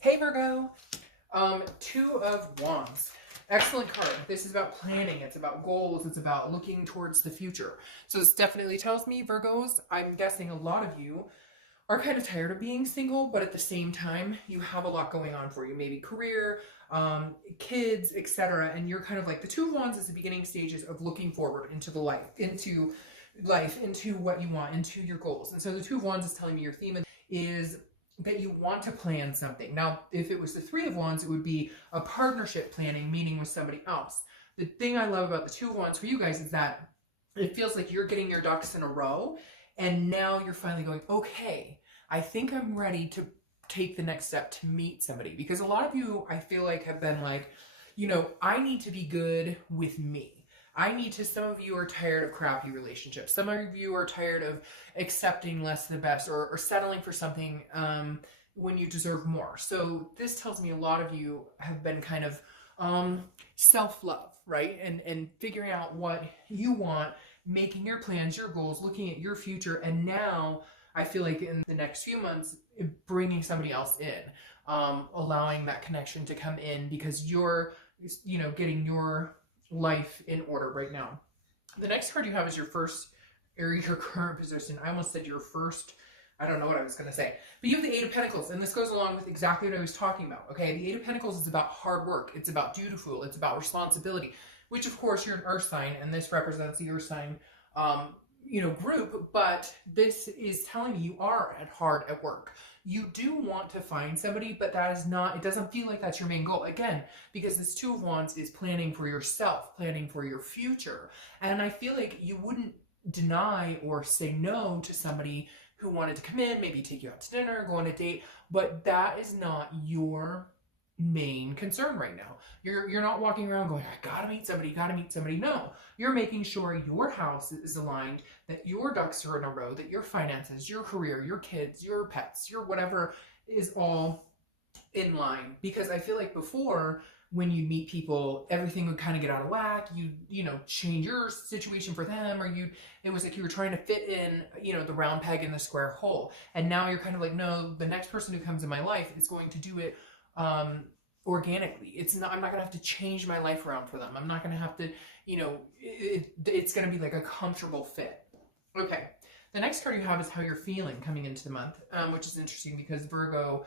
Hey Virgo, Two of Wands. Excellent card. This is about planning. It's about goals. It's about looking towards the future. So this definitely tells me, Virgos, I'm guessing a lot of you are kind of tired of being single, but at the same time, you have a lot going on for you. Maybe career, kids, etc. And you're kind of like the Two of Wands is the beginning stages of looking forward into into what you want, into your goals. And so the Two of Wands is telling me your theme is that you want to plan something. Now, if it was the Three of Wands, it would be a partnership planning, meeting with somebody else. The thing I love about the Two of Wands for you guys is that it feels like you're getting your ducks in a row, and now you're finally going, okay, I think I'm ready to take the next step to meet somebody. Because a lot of you, I feel like, have been like, I need to be good with me. Some of you are tired of crappy relationships. Some of you are tired of accepting less than the best, or settling for something when you deserve more. So this tells me a lot of you have been kind of self-love, right? And figuring out what you want, making your plans, your goals, looking at your future. And now I feel like in the next few months, bringing somebody else in, allowing that connection to come in because you're, getting your life in order right now. The next card you have is your first, or your current position. I almost said your first. I don't know what I was going to say. But you have the Eight of Pentacles, and this goes along with exactly what I was talking about. Okay, the Eight of Pentacles is about hard work. It's about dutiful. It's about responsibility, which of course you're an earth sign, and this represents the earth sign, group. But this is telling me you are hard at work. You do want to find somebody, but that is not, it doesn't feel like that's your main goal. Again, because this Two of Wands is planning for yourself, planning for your future. And I feel like you wouldn't deny or say no to somebody who wanted to come in, maybe take you out to dinner, go on a date, but that is not your main concern right now. You're not walking around going, I gotta meet somebody. No, you're making sure your house is aligned, that your ducks are in a row, that your finances, your career, your kids, your pets, your whatever is all in line. Because I feel like before, when you meet people, everything would kind of get out of whack. You change your situation for them, or it was like you were trying to fit in, the round peg in the square hole. And now you're kind of like, no, the next person who comes in my life is going to do it organically. I'm not gonna have to change my life around for them. I'm not gonna have to, it's gonna be like a comfortable fit. Okay. The next card you have is how you're feeling coming into the month, which is interesting because Virgo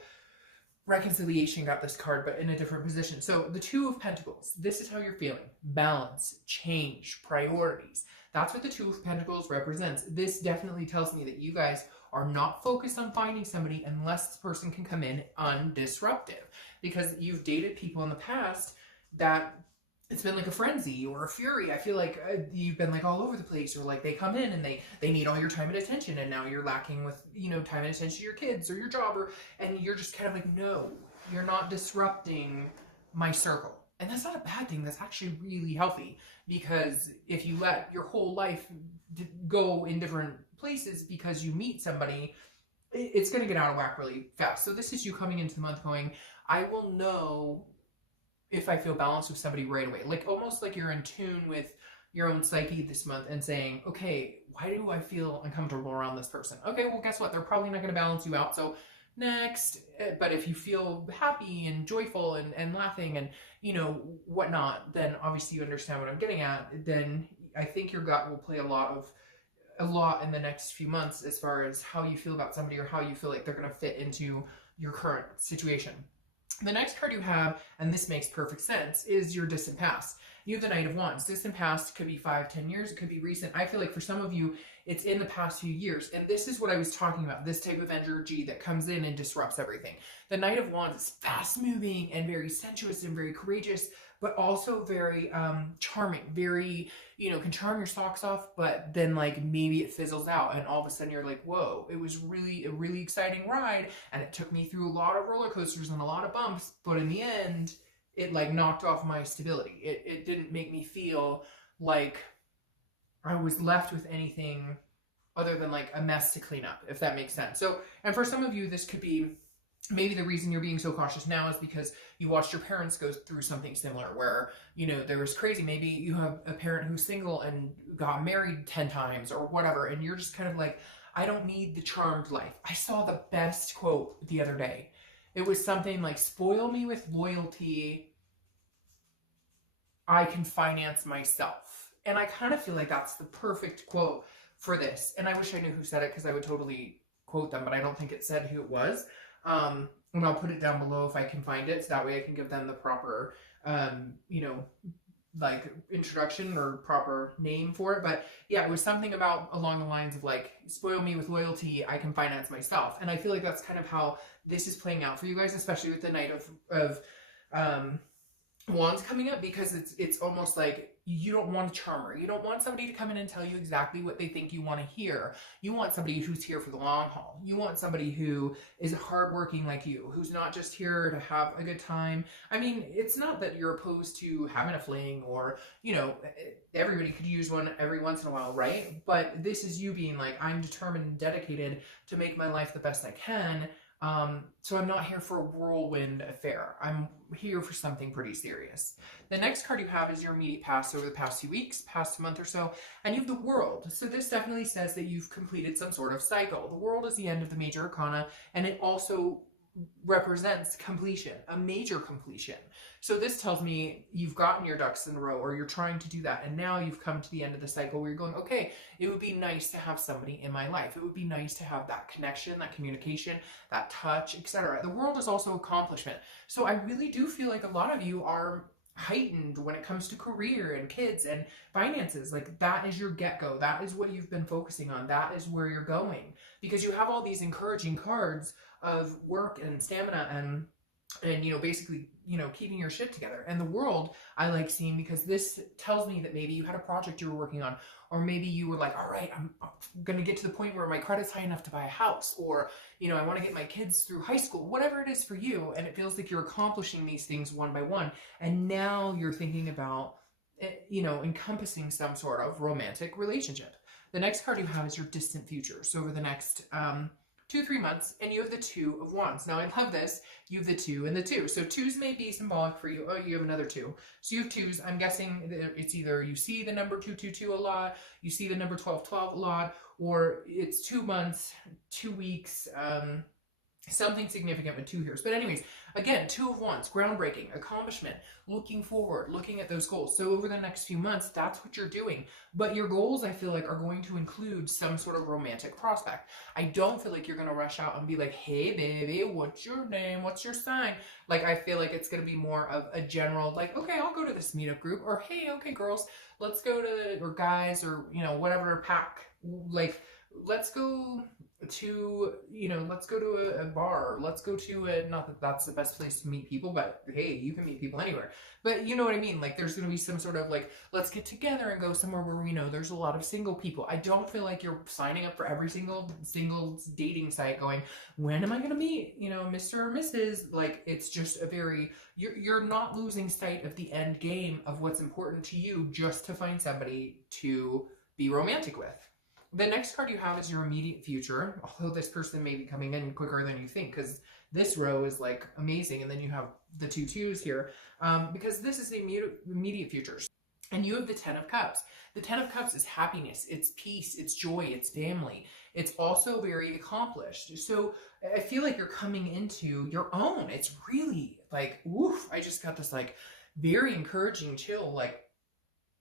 reconciliation got this card, but in a different position. So the Two of Pentacles, this is how you're feeling. Balance, change, priorities. That's what the Two of Pentacles represents. This definitely tells me that you guys are not focused on finding somebody unless this person can come in undisruptive. Because you've dated people in the past that it's been like a frenzy or a fury. I feel like you've been like all over the place, or like they come in and they need all your time and attention, and now you're lacking with time and attention to your kids or your job, and you're just kind of like, no, you're not disrupting my circle. And that's not a bad thing. That's actually really healthy, because if you let your whole life go in different places because you meet somebody, it's going to get out of whack really fast. So this is you coming into the month going, I will know if I feel balanced with somebody right away. Like almost like you're in tune with your own psyche this month and saying, okay, why do I feel uncomfortable around this person? Okay, well, guess what? They're probably not going to balance you out. So next. But if you feel happy and joyful and laughing and, whatnot, then obviously you understand what I'm getting at. Then I think your gut will play a lot in the next few months as far as how you feel about somebody or how you feel like they're going to fit into your current situation. The next card you have, and this makes perfect sense, is your distant past. You have the Knight of Wands. Distant past could be 5-10 years. It could be recent. I feel like for some of you, it's in the past few years. And this is what I was talking about, this type of energy that comes in and disrupts everything. The Knight of Wands is fast moving and very sensuous and very courageous, but also very charming, very, can charm your socks off, but then like maybe it fizzles out and all of a sudden you're like, whoa, it was really a really exciting ride. And it took me through a lot of roller coasters and a lot of bumps, but in the end, it like knocked off my stability. It didn't make me feel like I was left with anything other than like a mess to clean up, if that makes sense. So, and for some of you, this could be maybe the reason you're being so cautious now is because you watched your parents go through something similar where, there was crazy. Maybe you have a parent who's single and got married 10 times or whatever. And you're just kind of like, I don't need the charmed life. I saw the best quote the other day. It was something like, spoil me with loyalty, I can finance myself. And I kind of feel like that's the perfect quote for this. And I wish I knew who said it, because I would totally quote them, but I don't think it said who it was. And I'll put it down below if I can find it, so that way I can give them the proper, you know, like introduction or proper name for it. But yeah, it was something about along the lines of like, spoil me with loyalty, I can finance myself. And I feel like that's kind of how this is playing out for you guys, especially with the Knight of Wands coming up, because it's almost like you don't want a charmer. You don't want somebody to come in and tell you exactly what they think you want to hear. You want somebody who's here for the long haul. You want somebody who is hardworking like you, who's not just here to have a good time. I mean, it's not that you're opposed to having a fling, or, you know, everybody could use one every once in a while, right? But this is you being like, I'm determined and dedicated to make my life the best I can. So I'm not here for a whirlwind affair. I'm here for something pretty serious. The next card you have is your immediate past over the past few weeks, past month or so, and you have the World. So this definitely says that you've completed some sort of cycle. The World is the end of the major arcana, and it also represents completion, a major completion. So this tells me you've gotten your ducks in a row, or you're trying to do that, and now you've come to the end of the cycle where you're going, okay, it would be nice to have somebody in my life. It would be nice to have that connection, that communication, that touch, etc. The World is also accomplishment. So I really do feel like a lot of you are heightened when it comes to career and kids and finances. Like, that is your get-go. That is what you've been focusing on. That is where you're going, because you have all these encouraging cards of work and stamina and you know, basically, you know, keeping your shit together. And the World I like seeing, because this tells me that maybe you had a project you were working on, or maybe you were like, all right, I'm going to get to the point where my credit's high enough to buy a house, or, you know, I want to get my kids through high school, whatever it is for you. And it feels like you're accomplishing these things one by one. And now you're thinking about, you know, encompassing some sort of romantic relationship. The next card you have is your distant future. So over the next 2-3 months, and you have the Two of Wands. Now I love this. You have the 2 and the 2. So 2s may be symbolic for you. Oh, you have another 2. So you have 2s. I'm guessing it's either you see the number 222 a lot, you see the number 1212 a lot, or it's 2 months, 2 weeks, something significant with 2 years. But anyways, again, 2 of Wands, groundbreaking, accomplishment, looking forward, looking at those goals. So over the next few months, that's what you're doing. But your goals, I feel like, are going to include some sort of romantic prospect. I don't feel like you're going to rush out and be like, hey, baby, what's your name? What's your sign? Like, I feel like it's going to be more of a general, like, okay, I'll go to this meetup group, or hey, okay, girls, let's go to, or guys, or, you know, whatever pack, like, let's go to, you know, let's go to a bar, let's go to a, not that that's the best place to meet people, but hey, you can meet people anywhere. But you know what I mean? Like, there's going to be some sort of like, let's get together and go somewhere where we know there's a lot of single people. I don't feel like you're signing up for every single dating site going, when am I going to meet, you know, Mr. or Mrs. Like, it's just a very, you're not losing sight of the end game of what's important to you just to find somebody to be romantic with. The next card you have is your immediate future, although this person may be coming in quicker than you think, because this row is like amazing. And then you have the 2 2s here, because this is the immediate future. And you have the 10 of Cups. The 10 of Cups is happiness, it's peace, it's joy, it's family. It's also very accomplished. So I feel like you're coming into your own. It's really like, woof, I just got this like very encouraging chill, like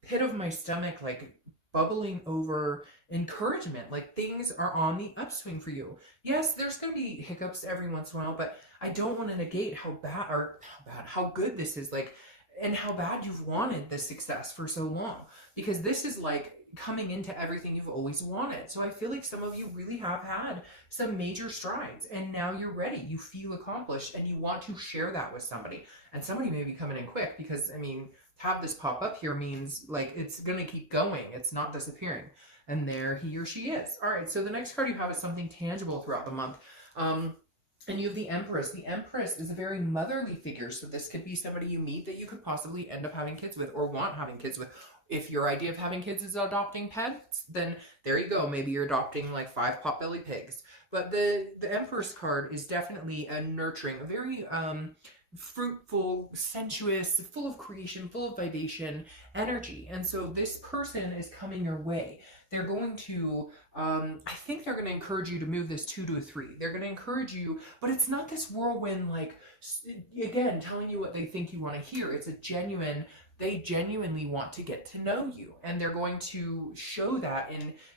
pit of my stomach, like bubbling over encouragement. Like, things are on the upswing for you. Yes, there's going to be hiccups every once in a while, but I don't want to negate how good this is, like, and how bad you've wanted this success for so long, because this is like coming into everything you've always wanted. So I feel like some of you really have had some major strides, and now you're ready. You feel accomplished, and you want to share that with somebody, and somebody may be coming in quick, because I mean, have this pop up here means like it's gonna keep going, it's not disappearing. And there he or she is. All right, so the next card you have is something tangible throughout the month, and you have the Empress. The Empress is a very motherly figure, so this could be somebody you meet that you could possibly end up having kids with, or want having kids with. If your idea of having kids is adopting pets, then there you go. Maybe you're adopting like 5 potbelly pigs. But the Empress card is definitely a nurturing, a very fruitful, sensuous, full of creation, full of vibration energy. And so this person is coming your way. They're going to I think they're going to encourage you to move this 2 to a 3. They're going to encourage you, but it's not this whirlwind, like, again, telling you what they think you want to hear. It's a genuine, they genuinely want to get to know you, and they're going to show that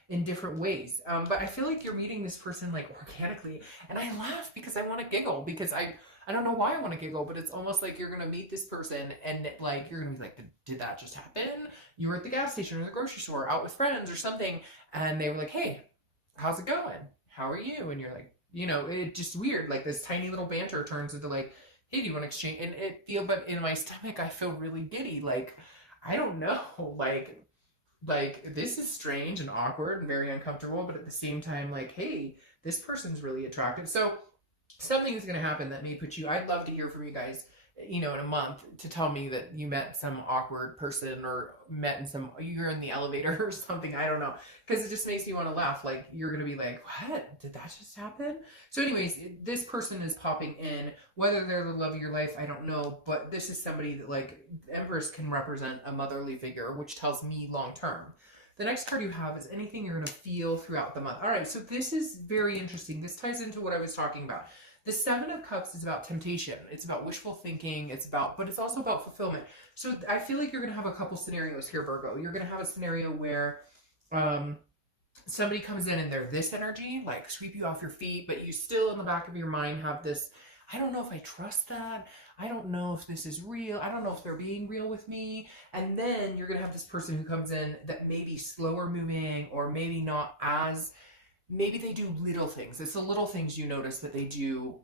in different ways. But I feel like you're meeting this person like organically, and I laugh because I want to giggle, because I don't know why I want to giggle, but it's almost like you're going to meet this person and like you're going to be like, did that just happen? You were at the gas station or the grocery store out with friends or something, and they were like, hey, how's it going? How are you? And you're like, you know, it's just weird. Like this tiny little banter turns into like, hey, do you want to exchange? And but in my stomach, I feel really giddy. Like, I don't know, like this is strange and awkward and very uncomfortable, but at the same time, like, hey, this person's really attractive. So something is going to happen that may put you, I'd love to hear from you guys, you know, in a month, to tell me that you met some awkward person or met in some, you're in the elevator or something. I don't know. Because it just makes me want to laugh. Like, you're going to be like, what? Did that just happen? So anyways, this person is popping in. Whether they're the love of your life, I don't know. But this is somebody that, like, Empress can represent a motherly figure, which tells me long term. The next card you have is anything you're going to feel throughout the month. All right, so this is very interesting. This ties into what I was talking about. The 7 of Cups is about temptation. It's about wishful thinking. But it's also about fulfillment. So I feel like you're going to have a couple scenarios here, Virgo. You're going to have a scenario where somebody comes in and they're this energy, like sweep you off your feet, but you still in the back of your mind have this, I don't know if I trust that. I don't know if this is real. I don't know if they're being real with me. And then you're going to have this person who comes in that may be slower moving, or maybe not as, maybe they do little things. It's the little things you notice that they do,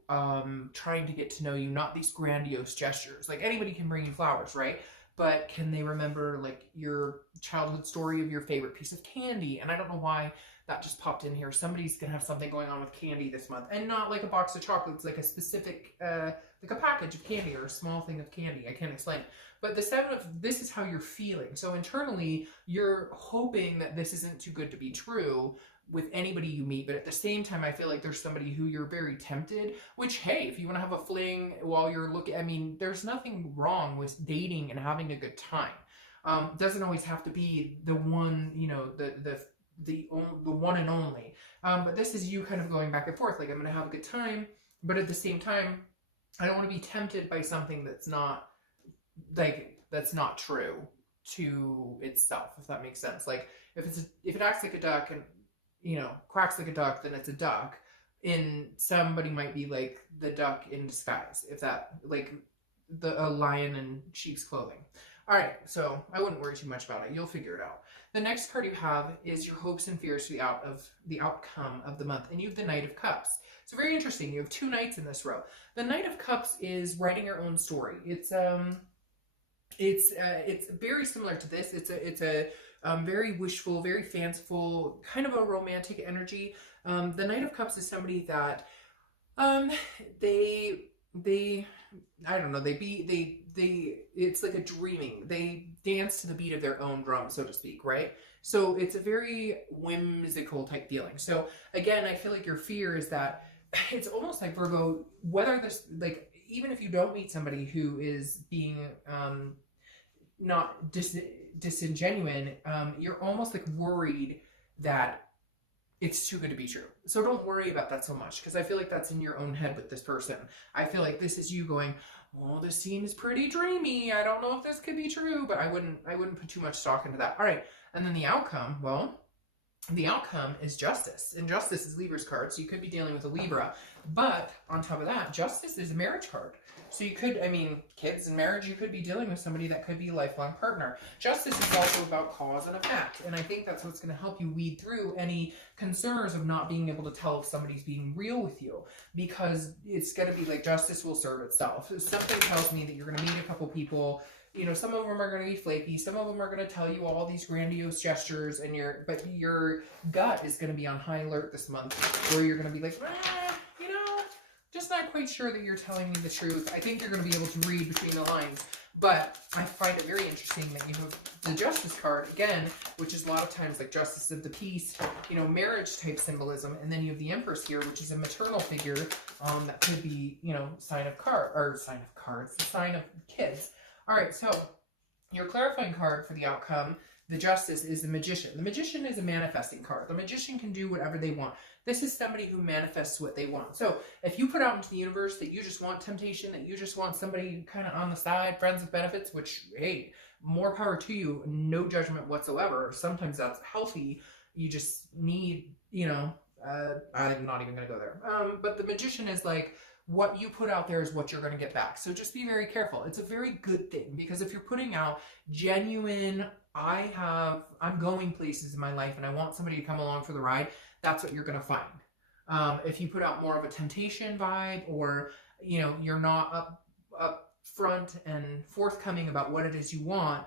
trying to get to know you, not these grandiose gestures. Like, anybody can bring you flowers, right? But can they remember, like, your childhood story of your favorite piece of candy? And I don't know why that just popped in here. Somebody's going to have something going on with candy this month. And not like a box of chocolates, like a specific, like a package of candy or a small thing of candy. I can't explain. But the 7 of, this is how you're feeling. So internally, you're hoping that this isn't too good to be true with anybody you meet, but at the same time, I feel like there's somebody who you're very tempted, which, hey, if you want to have a fling while you're looking, I mean, there's nothing wrong with dating and having a good time. Doesn't always have to be the one, you know, the one and only. But this is you kind of going back and forth, like, I'm going to have a good time, but at the same time, I don't want to be tempted by something that's not, like, that's not true to itself, if that makes sense. Like, if it acts like a duck and, you know, quacks like a duck, then it's a duck. And somebody might be like the duck in disguise, if that, like a lion in sheep's clothing. All right, so I wouldn't worry too much about it. You'll figure it out. The next card you have is your hopes and fears for the outcome of the month, and you have the Knight of Cups. So very interesting. You have 2 knights in this row. The Knight of Cups is writing your own story. It's very similar to this. It's a very wishful, very fanciful, kind of a romantic energy. The Knight of Cups is somebody that they I don't know, it's like a dreaming. They dance to the beat of their own drum, so to speak, right? So it's a very whimsical type feeling. So again, I feel like your fear is that it's almost like, Virgo, whether this, like, even if you don't meet somebody who is being not disingenuine, you're almost like worried that it's too good to be true. So don't worry about that so much, because I feel like that's in your own head with this person. I feel like this is you going, well, this seems pretty dreamy. I don't know if this could be true, but I wouldn't put too much stock into that. All right. And then the outcome, well, the outcome is Justice. And Justice is Libra's card, so you could be dealing with a Libra. But on top of that, Justice is a marriage card. So you could, I mean, kids and marriage, you could be dealing with somebody that could be a lifelong partner. Justice is also about cause and effect. And I think that's what's going to help you weed through any concerns of not being able to tell if somebody's being real with you. Because it's going to be like, justice will serve itself. Something tells me that you're going to meet a couple people. You know, some of them are going to be flaky. Some of them are going to tell you all these grandiose gestures, and but your gut is going to be on high alert this month, where you're going to be like, you know, just not quite sure that you're telling me the truth. I think you're going to be able to read between the lines, but I find it very interesting that you have the Justice card again, which is a lot of times like Justice of the Peace, you know, marriage type symbolism, and then you have the Empress here, which is a maternal figure that could be, you know, sign of kids. All right, so your clarifying card for the outcome, The Justice is the Magician. The Magician is a manifesting card. The Magician can do whatever they want. This is somebody who manifests what they want. So if you put out into the universe that you just want temptation, that you just want somebody kind of on the side, friends with benefits, which, hey, more power to you, no judgment whatsoever. Sometimes that's healthy. You just need, I'm not even going to go there. But the Magician is like, what you put out there is what you're going to get back. So just be very careful. It's a very good thing, because if you're putting out genuine, I'm going places in my life and I want somebody to come along for the ride, that's what you're going to find. If you put out more of a temptation vibe, or, you're not up front and forthcoming about what it is you want,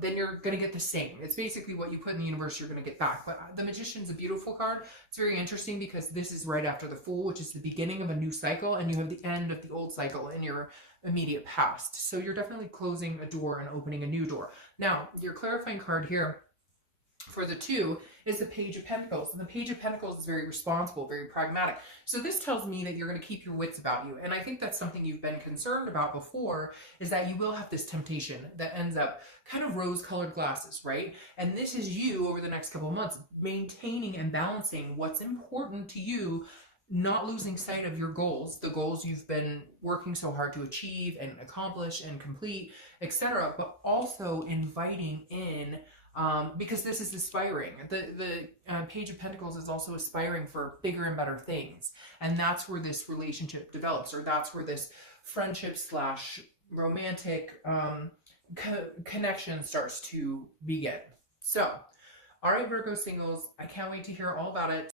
then you're going to get the same. It's basically what you put in the universe, you're going to get back. But the Magician's a beautiful card. It's very interesting because this is right after the Fool, which is the beginning of a new cycle, and you have the end of the old cycle in your immediate past. So you're definitely closing a door and opening a new door. Now, your clarifying card here for the 2 is the Page of Pentacles. And the Page of Pentacles is very responsible, very pragmatic. So this tells me that you're going to keep your wits about you. And I think that's something you've been concerned about before, is that you will have this temptation that ends up kind of rose-colored glasses, right? And this is you over the next couple of months maintaining and balancing what's important to you, not losing sight of your goals, the goals you've been working so hard to achieve and accomplish and complete, etc., but also inviting in, because this is aspiring. The Page of Pentacles is also aspiring for bigger and better things. And that's where this relationship develops, or that's where this friendship / romantic connection starts to begin. So, all right, Virgo singles, I can't wait to hear all about it.